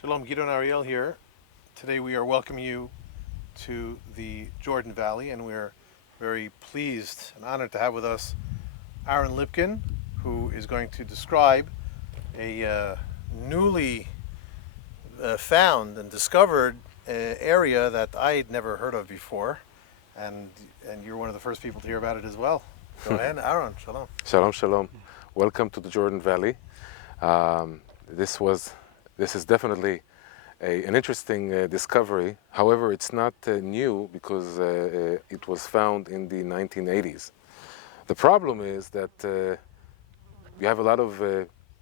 Shalom, Guido and Ariel here. Today we are welcoming you to the Jordan Valley, and we're very pleased and honored to have with us Aaron Lipkin, who is going to describe a newly found and discovered area that I'd never heard of before, and you're one of the first people to hear about it as well. Go ahead, Aaron. Shalom. Shalom, shalom. Welcome to the Jordan Valley. This is definitely an interesting discovery. However, it's not new because it was found in the 1980s. The problem is that you have a lot of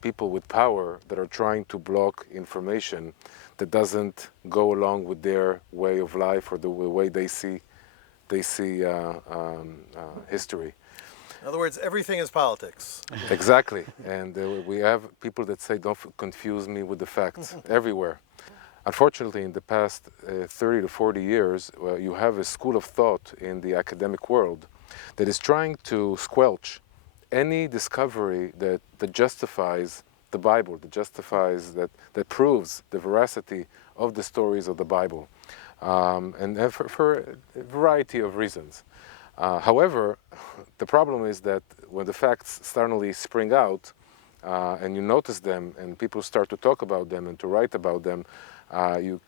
people with power that are trying to block information that doesn't go along with their way of life or the way they see history. In other words, everything is politics. Exactly, and we have people that say, don't confuse me with the facts, everywhere. Unfortunately, in the past 30 to 40 years, you have a school of thought in the academic world that is trying to squelch any discovery that justifies the Bible, that proves the veracity of the stories of the Bible, and for a variety of reasons. However, the problem is that when the facts suddenly spring out and you notice them and people start to talk about them and to write about them,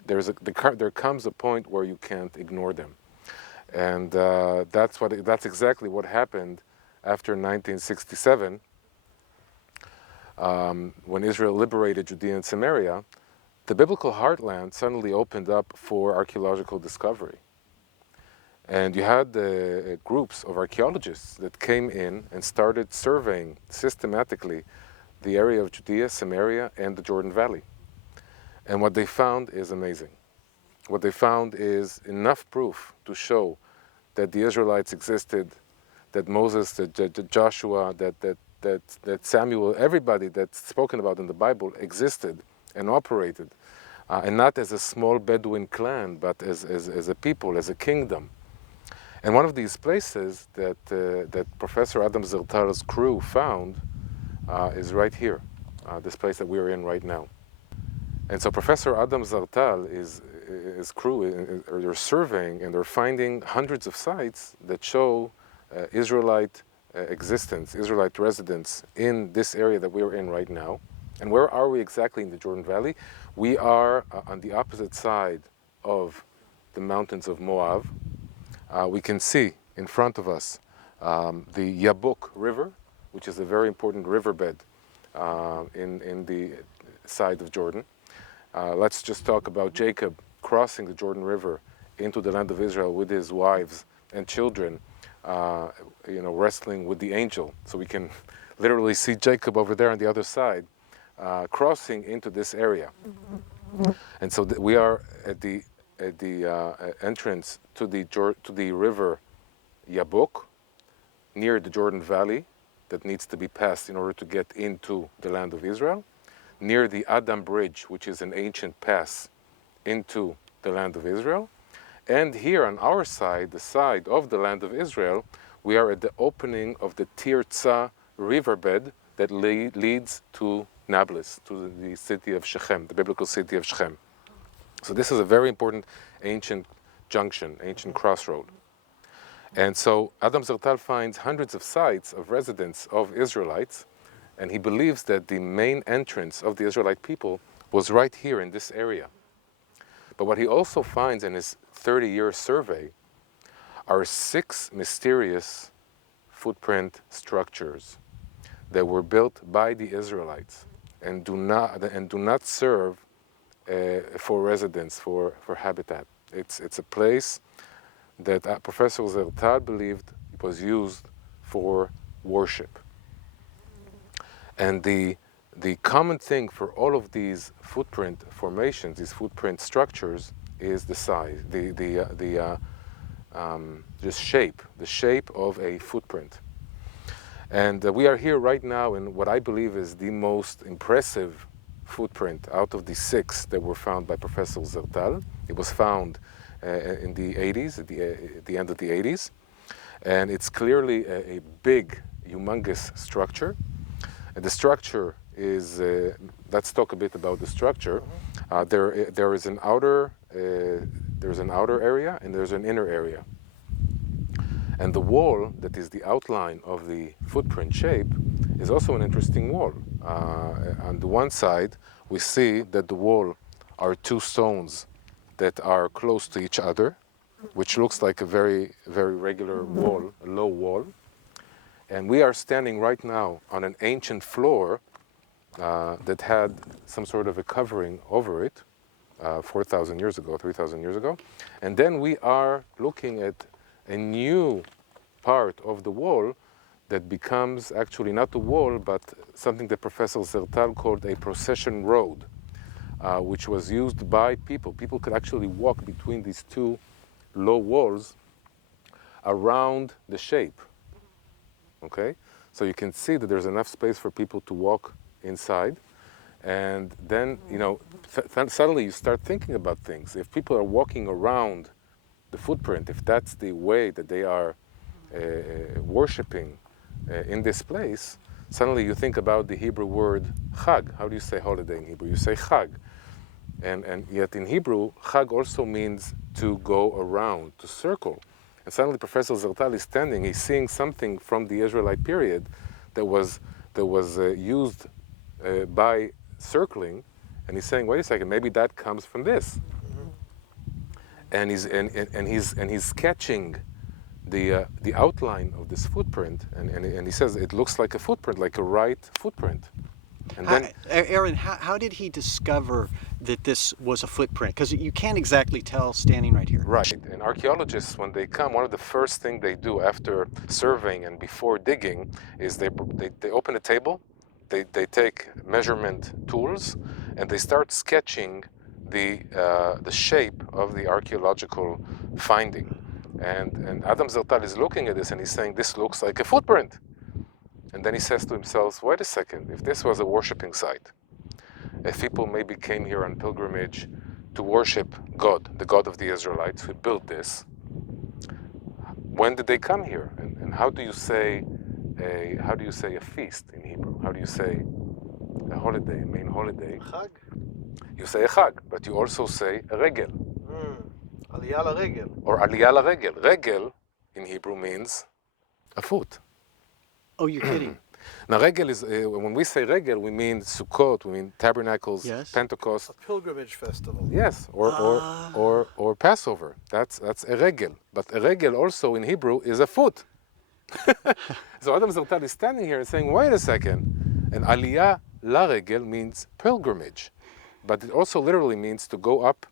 there comes a point where you can't ignore them. And that's exactly what happened after 1967, when Israel liberated Judea and Samaria. The biblical heartland suddenly opened up for archaeological discovery. And you had groups of archaeologists that came in and started surveying systematically the area of Judea, Samaria, and the Jordan Valley. And what they found is amazing. What they found is enough proof to show that the Israelites existed, that Moses, that Joshua, that Samuel, everybody that's spoken about in the Bible existed and operated, and not as a small Bedouin clan, but as a people, as a kingdom. And one of these places that Professor Adam Zertal's crew found is right here, this place that we're in right now. And so Professor Adam Zertal, his crew, they're surveying and they're finding hundreds of sites that show Israelite existence, Israelite residence in this area that we're in right now. And where are we exactly in the Jordan Valley? We are on the opposite side of the mountains of Moab. We can see in front of us the Yabok River, which is a very important riverbed in the side of Jordan. Let's just talk about Jacob crossing the Jordan River into the land of Israel with his wives and children, wrestling with the angel. So we can literally see Jacob over there on the other side, crossing into this area. And so we are at the entrance to the river Yabok, near the Jordan Valley, that needs to be passed in order to get into the land of Israel, near the Adam Bridge, which is an ancient pass into the land of Israel. And here on our side, the side of the land of Israel, we are at the opening of the Tirza riverbed that leads to Nablus, to the city of Shechem, the biblical city of Shechem. So this is a very important ancient junction, ancient crossroad. And so Adam Zertal finds hundreds of sites of residence of Israelites, and he believes that the main entrance of the Israelite people was right here in this area. But what he also finds in his 30-year survey are 6 mysterious footprint structures that were built by the Israelites and do not serve for residence, for habitat. It's a place that Professor Zertal believed was used for worship. And the common thing for all of these footprint formations, these footprint structures, is the size, the shape of a footprint. And we are here right now in what I believe is the most impressive footprint out of the 6 that were found by Professor Zertal. It was found in the 80s, at the end of the 80s. And it's clearly a big, humongous structure. And the structure is, let's talk a bit about the structure. There is an outer there's an outer area and there's an inner area. And the wall that is the outline of the footprint shape is also an interesting wall. On the one side, we see that the wall are two stones that are close to each other, which looks like a very, very regular wall, a low wall. And we are standing right now on an ancient floor that had some sort of a covering over it 4,000 years ago, 3,000 years ago. And then we are looking at a new part of the wall that becomes actually not a wall, but something that Professor Zertal called a procession road, which was used by people. People could actually walk between these two low walls around the shape. Okay? So you can see that there's enough space for people to walk inside. And then, you know, suddenly you start thinking about things. If people are walking around the footprint, if that's the way that they are worshiping in this place, suddenly you think about the Hebrew word chag. How do you say holiday in Hebrew? You say chag. And yet in Hebrew, chag also means to go around, to circle. And suddenly Professor Zertal is standing, he's seeing something from the Israelite period that was used by circling, and he's saying, wait a second, maybe that comes from this. And he's sketching the outline of this footprint, and he says it looks like a footprint, like a right footprint. And then, Aaron, how did he discover that this was a footprint? Because you can't exactly tell standing right here. right, and archaeologists, when they come, one of the first things they do after surveying and before digging is they open a table, they take measurement tools, and they start sketching the shape of the archaeological finding. And Adam Zertal is looking at this and he's saying, this looks like a footprint. And then he says to himself, wait a second, if this was a worshiping site, if people maybe came here on pilgrimage to worship God, the God of the Israelites who built this, when did they come here? And how do you say a feast in Hebrew? How do you say a holiday, a main holiday? Chag? You say a chag, but you also say a regel. Aliyah la-regel. Or aliyah la-regel. Regel in Hebrew means a foot. Oh, you're kidding. Now, regel is, when we say regel, we mean Sukkot, we mean Tabernacles, Yes. Pentecost. A pilgrimage festival. Yes, or Passover. That's a regel. But a regel also in Hebrew is a foot. So Adam Zertal is standing here and saying, wait a second, an aliyah la regel means pilgrimage. But it also literally means to go up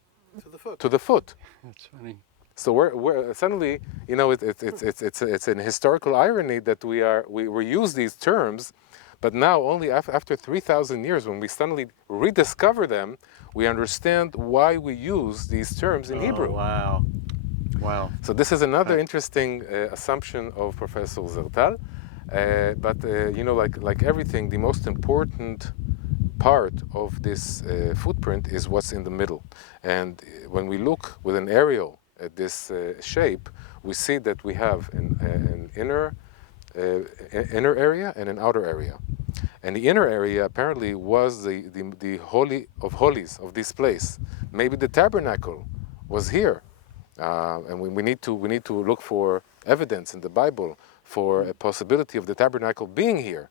To the foot. to the foot. That's funny. So we're suddenly, you know, it's an historical irony that we use these terms, but now only after 3,000 years, when we suddenly rediscover them, we understand why we use these terms in Hebrew. Wow. Wow. So this is another interesting assumption of Professor Zertal. But you know, like everything, the most important part of this footprint is what's in the middle. And when we look with an aerial at this shape, we see that we have an inner area and an outer area. And the inner area apparently was the holy of holies of this place. Maybe the tabernacle was here, and we need to look for evidence in the Bible for a possibility of the tabernacle being here.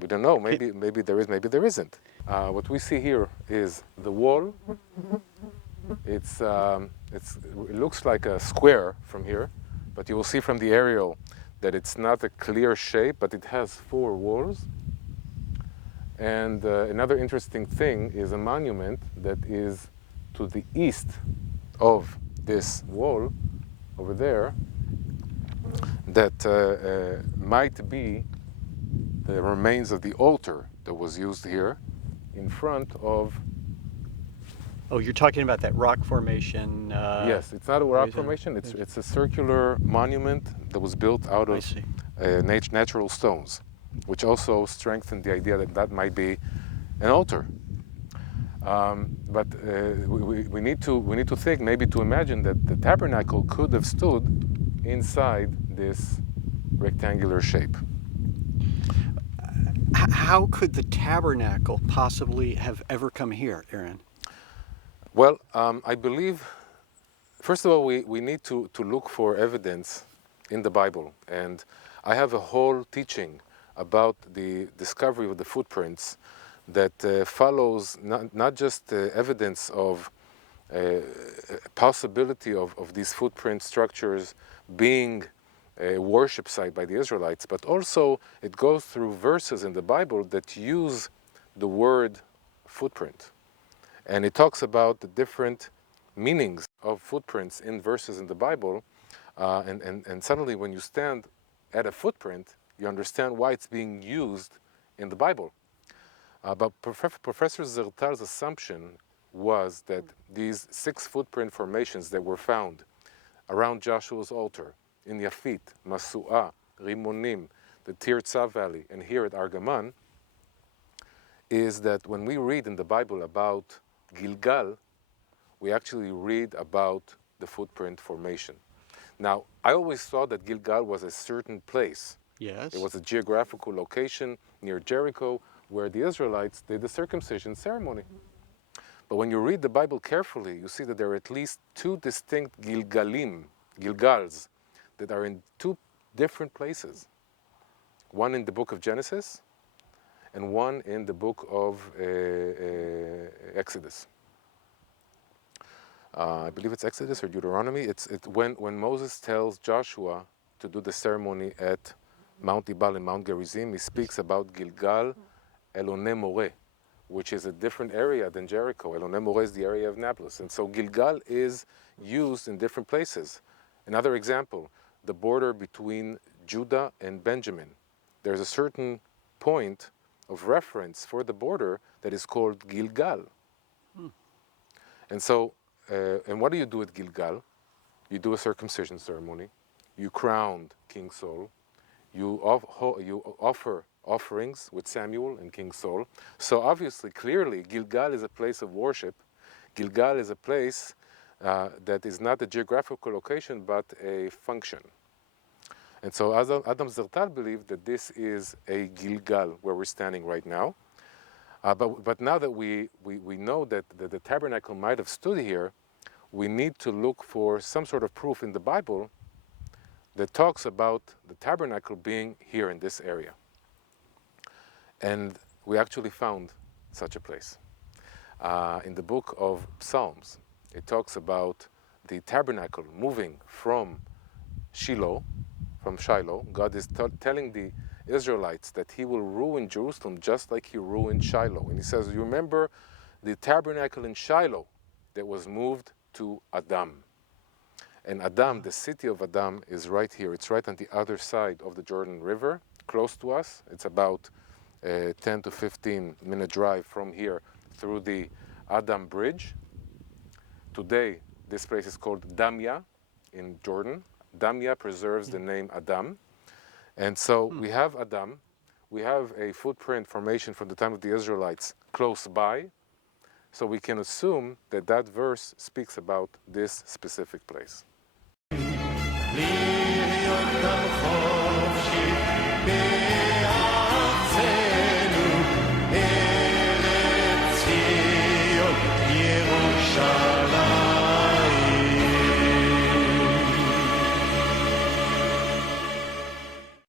We don't know. Maybe there is. Maybe there isn't. What we see here is the wall. It looks like a square from here, but you will see from the aerial that it's not a clear shape, but it has 4 walls. And another interesting thing is a monument that is to the east of this wall over there that might be the remains of the altar that was used here in front of. Oh, you're talking about that rock formation? Yes, it's not a rock reason- formation. It's a circular monument that was built out I of see. natural stones, which also strengthened the idea that that might be an altar. But we need to think, maybe to imagine that the tabernacle could have stood inside this rectangular shape. How could the tabernacle possibly have ever come here, Aaron? Well, I believe, first of all, we need to look for evidence in the Bible. And I have a whole teaching about the discovery of the footprints that follows not just evidence of possibility of these footprint structures being a worship site by the Israelites, but also it goes through verses in the Bible that use the word footprint. And it talks about the different meanings of footprints in verses in the Bible. And suddenly when you stand at a footprint, you understand why it's being used in the Bible. But Professor Zertal's assumption was that these 6 footprint formations that were found around Joshua's altar, in Yafit, Masu'ah, Rimonim, the Tirzah Valley, and here at Argaman, is that when we read in the Bible about Gilgal, we actually read about the footprint formation. Now, I always thought that Gilgal was a certain place. Yes. It was a geographical location near Jericho where the Israelites did the circumcision ceremony. But when you read the Bible carefully, you see that there are at least 2 distinct Gilgals, that are in 2 different places. One in the book of Genesis, and one in the book of Exodus. I believe it's Exodus or Deuteronomy. It's when Moses tells Joshua to do the ceremony at Mount Ebal and Mount Gerizim, he speaks about Gilgal Eloneh Moreh, which is a different area than Jericho. Eloneh Moreh is the area of Nablus. And so Gilgal is used in different places. Another example, the border between Judah and Benjamin. There's a certain point of reference for the border that is called Gilgal. And so, and what do you do at Gilgal? You do a circumcision ceremony. You crowned King Saul. You offer offerings with Samuel and King Saul. So obviously, clearly, Gilgal is a place of worship. Gilgal is a place that is not a geographical location, but a function. And so Adam Zertal believed that this is a Gilgal where we're standing right now. But now that we know that the tabernacle might have stood here, we need to look for some sort of proof in the Bible that talks about the tabernacle being here in this area. And we actually found such a place. In the book of Psalms, it talks about the tabernacle moving from Shiloh. God is telling the Israelites that he will ruin Jerusalem just like he ruined Shiloh. And he says, you remember the tabernacle in Shiloh that was moved to Adam. And Adam, the city of Adam, is right here. It's right on the other side of the Jordan River, close to us. It's about a 10 to 15 minute drive from here through the Adam Bridge. Today, this place is called Damya in Jordan. Damya preserves the name Adam. And so we have Adam. We have a footprint formation from the time of the Israelites close by. So we can assume that that verse speaks about this specific place. להיות גם חופשי